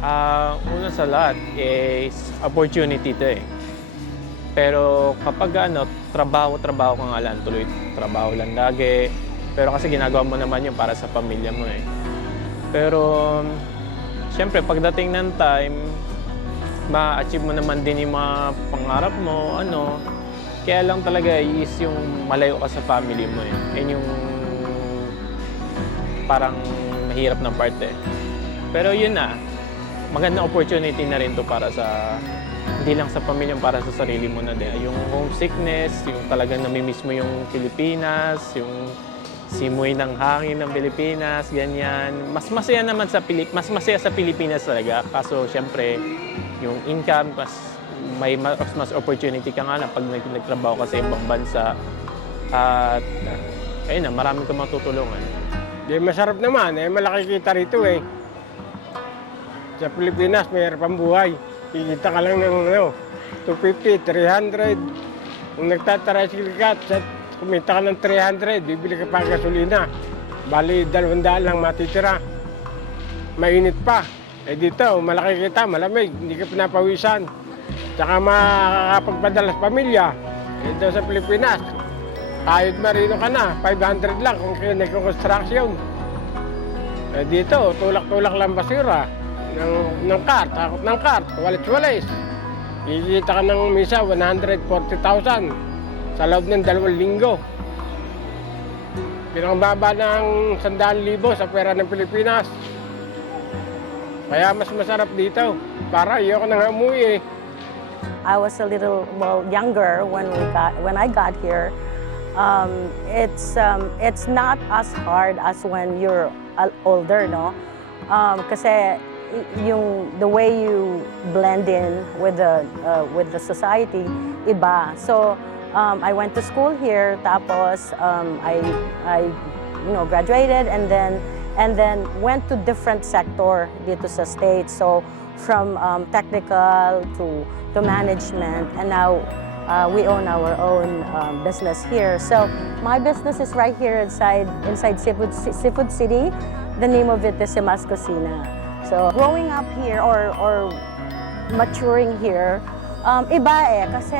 Ah, una sa lahat is opportunity to eh. Pero kapag ano, trabaho, trabaho ka nga lang, tuloy trabaho lang lagi. Pero kasi ginagawa mo naman yun para sa pamilya mo eh. Pero, siyempre, pagdating ng time, ma-achieve mo naman din yung mga pangarap mo, ano. Kaya lang talaga is yung malayo ka sa family mo eh. Yan yung parang mahirap na part eh. Pero yun na, magandang opportunity na rin to para sa hindi lang sa pamilya, para sa sarili mo na din. Yung homesickness, yung talagang namimiss mo yung Pilipinas, yung simoy ng hangin ng Pilipinas, ganyan. Mas masaya naman sa Pilip mas masaya sa Pilipinas talaga. Kaso syempre, yung income, mas may mas, mas opportunity ka nga na pag nag- nagtrabaho ka sa ibang bansa. At ayun na, marami kang matutulungan. Di masarap naman, eh malaki kita rito eh. Sa Pilipinas, mayroon pang buhay. Kikita ka lang ng ano, 250, 300. Kung nagtatricycle ka, sa, kumita ka ng 300, bibili ka pa gasolina. Bali, 200 lang matitira. Mainit pa. Eh dito, malaki kita, malamig, hindi ka pinapawisan. Tsaka makakapagpadala sa pamilya. Eh doon sa Pilipinas, kahit marino ka na, 500 lang kung nagko-construction. Eh dito, tulak-tulak lang basura ng, ng cart, takot ng cart, walis-walis. Kikita ka ng misa 140,000 sa loob ng dalawang linggo. Pinakababa ng 100,000 sa pera ng Pilipinas. Kaya mas masarap dito. Para ayoko na nga umuwi eh. I was a little well younger when we got when I got here. Um, it's um, it's not as hard as when you're uh, older, no? Um, kasi the way you blend in with the uh, with the society, iba. So um, I went to school here, tapos um, I I you know graduated and then and then went to different sector dito sa States. So from um, technical to to management, and now uh, we own our own um, business here. So my business is right here inside inside Seafood, Seafood City. The name of it is Simas Cocina. So growing up here or or maturing here, um, iba eh kasi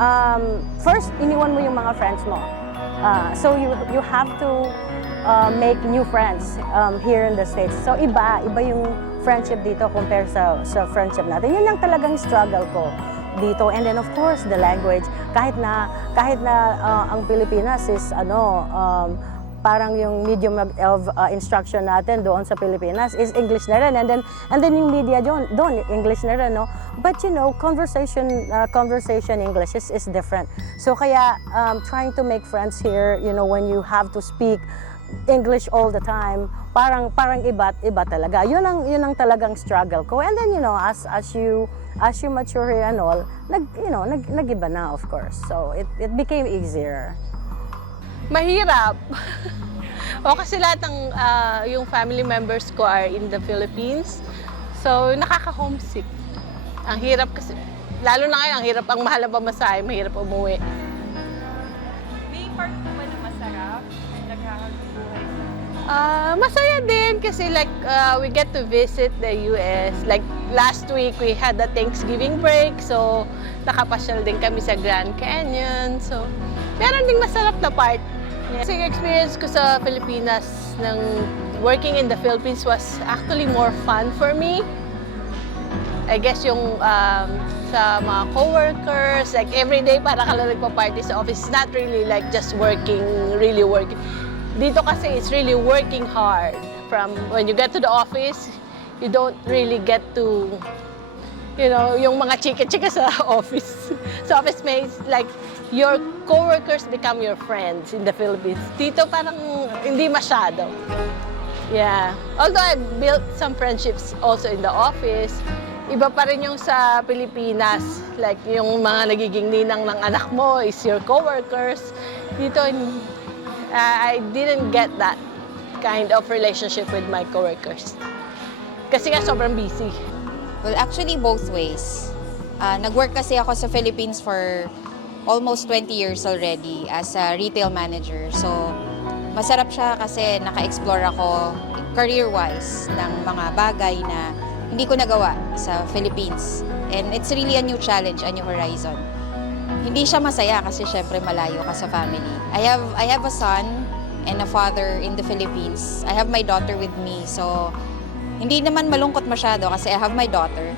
um, first iniwan mo yung mga friends mo. Uh, so you you have to uh, make new friends um, here in the States. So iba, iba yung friendship dito compare sa, sa friendship natin. Yun ang talagang struggle ko dito. And then of course, the language. Kahit na, kahit na uh, ang Pilipinas is ano, um, parang yung medium of, uh, instruction natin doon sa Pilipinas is English na rin. And then, and then yung media doon, doon English na rin, no? But you know, conversation, uh, conversation English is, is different. So kaya, um, trying to make friends here, you know, when you have to speak English all the time, parang parang iba iba talaga. Yun ang yun ang talagang struggle ko. And then you know, as as you as you mature and all, nag you know, nag nagiba na of course. So it it became easier. Mahirap. o kasi lahat ng ah, yung family members ko are in the Philippines. So, nakaka-homesick. Ang hirap kasi, lalo na ngayon, ang hirap, ang mahal na pamasahe, mahirap umuwi. May part po ba na masarap? Nagkakabuhay sa... Ah, masaya din kasi like uh, we get to visit the US. Like last week we had a Thanksgiving break so nakapasyal din kami sa Grand Canyon. So meron ding masarap na part. Yeah. Kasi yung experience ko sa Pilipinas ng working in the Philippines was actually more fun for me. I guess yung um, sa mga coworkers, like every day para ka lang nagpa-party sa office. It's not really like just working, really working. Dito kasi it's really working hard. From when you get to the office, you don't really get to, you know, yung mga chika-chika sa office. sa office mates, like, your coworkers become your friends in the Philippines. Dito parang hindi masyado. Yeah. Although I built some friendships also in the office, iba pa rin yung sa Pilipinas. Like yung mga nagiging ninang ng anak mo is your coworkers. Dito, uh, I didn't get that kind of relationship with my coworkers. Kasi nga sobrang busy. Well, actually both ways. Ah, nag-work kasi ako sa Philippines for almost 20 years already as a retail manager. So, masarap siya kasi naka-explore ako career-wise ng mga bagay na hindi ko nagawa sa Philippines. And it's really a new challenge, a new horizon. Hindi siya masaya kasi syempre malayo ka sa family. I have I have a son and a father in the Philippines. I have my daughter with me. So hindi naman malungkot masyado kasi I have my daughter.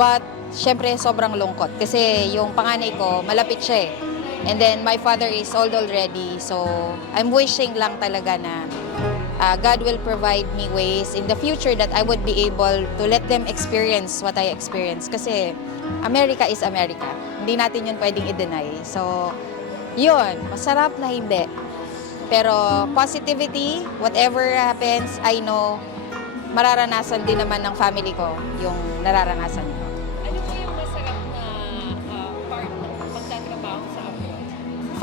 But syempre sobrang lungkot kasi yung panganay ko malapit siya eh. And then my father is old already. So I'm wishing lang talaga na uh, God will provide me ways in the future that I would be able to let them experience what I experienced. Kasi America is America. Hindi natin yun pwedeng i-deny. So, yun, masarap na hindi. Pero positivity, whatever happens, I know, mararanasan din naman ng family ko yung nararanasan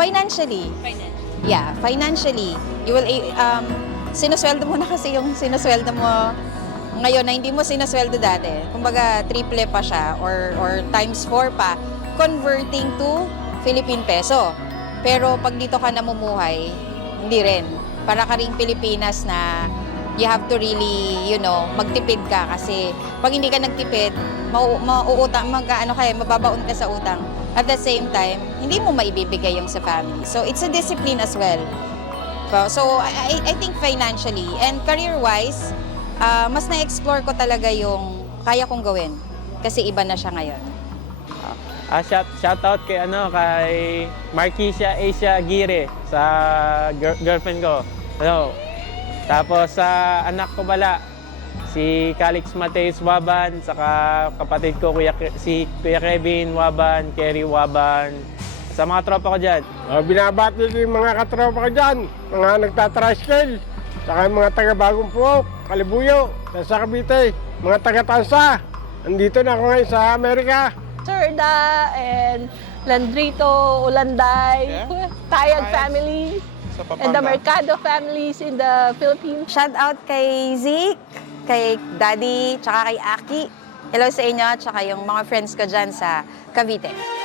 Financially, Financial. Yeah, financially, you will um sinusweldo mo na kasi yung sinusweldo mo ngayon na hindi mo sinusweldo dati. Kumbaga triple pa siya or or times 4 pa converting to Philippine peso. Pero pag dito ka namumuhay, hindi rin. Para ka ring Pilipinas na you have to really, you know, magtipid ka kasi pag hindi ka nagtipid, mau mauutang, mag, ano kaya, mababaon ka sa utang. At the same time, hindi mo maibibigay yung sa family. So, it's a discipline as well. So, I, I- think financially and career-wise, ah, mas na-explore ko talaga yung kaya kong gawin. Kasi iba na siya ngayon. Ah, shout, shout out kay ano kay Marquisha Asia Gire sa gir- girlfriend ko. Ano? Tapos sa anak ko bala si Calix Mateus Waban, saka kapatid ko kuya, si Kuya Kevin Waban, Kerry Waban. Sa mga tropa ko diyan. Uh, binabati ko yung mga katropa ko dyan, mga nagtatricycle, saka yung mga taga Bagong Puok, Kalibuyo, sa Cavite, mga taga Tansa. Andito na ako ngayon sa Amerika. Sorda and Landrito, Ulanday, Tayag family, and the Mercado families in the Philippines. Shout out kay Zeke, kay Daddy, tsaka kay Aki. Hello sa inyo, tsaka yung mga friends ko dyan sa Cavite.